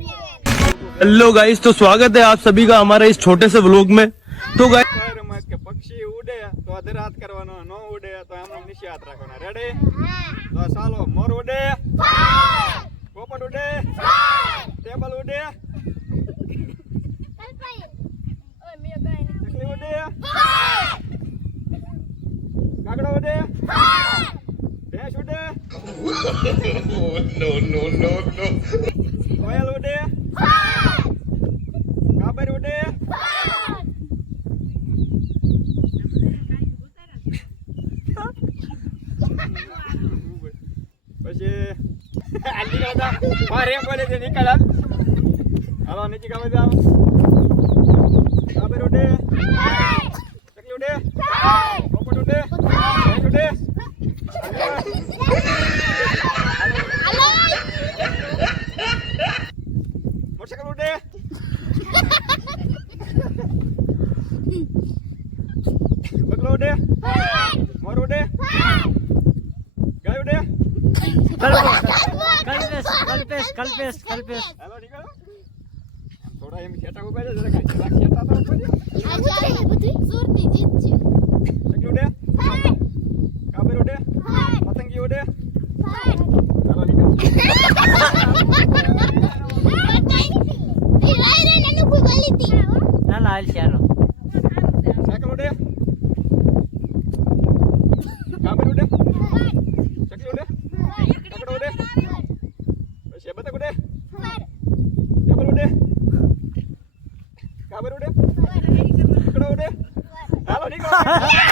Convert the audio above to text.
Hello guys तो स्वागत है आप सभी का हमारे इस छोटे से व्लॉग में। तो गाय पक्षी उड़े तो अधर रात करवाना नो उड़े तो हम लोग निश्चय हाथ रखवाना रेडी तो सालो मोर उड़े पोपट उड़े टेबल उड़े चकली उड़े कागड़ा उड़े ઉડે કોયલ ઉડે કાબર ઉડે પછી આલી કાઢા મારે એમ બોલે છે, નીકળ હાલ. નીચે કામે જાવ મોટરસાઇકલ ઉડે બગલો ઉડે મોર ઉડે ગાય ઉડે કલ્પેશ કલ્પેશ કલ્પેશ કલ્પેશ હાલો નીકળો થોડા એમ ખેટા ઉભા છે જરા જરાક ખેટા તો ઉભા છે ચકલી ઉડે કાબર ઉડે પતંગી ઉડે હાલો નીકળ ના ના હાલ ચાલો સાયકલ ઉડે કાબર ઉડે ચકલી ઉડે કાકડો ઉડે કાકડો ઉડે? હાલો નીકળો.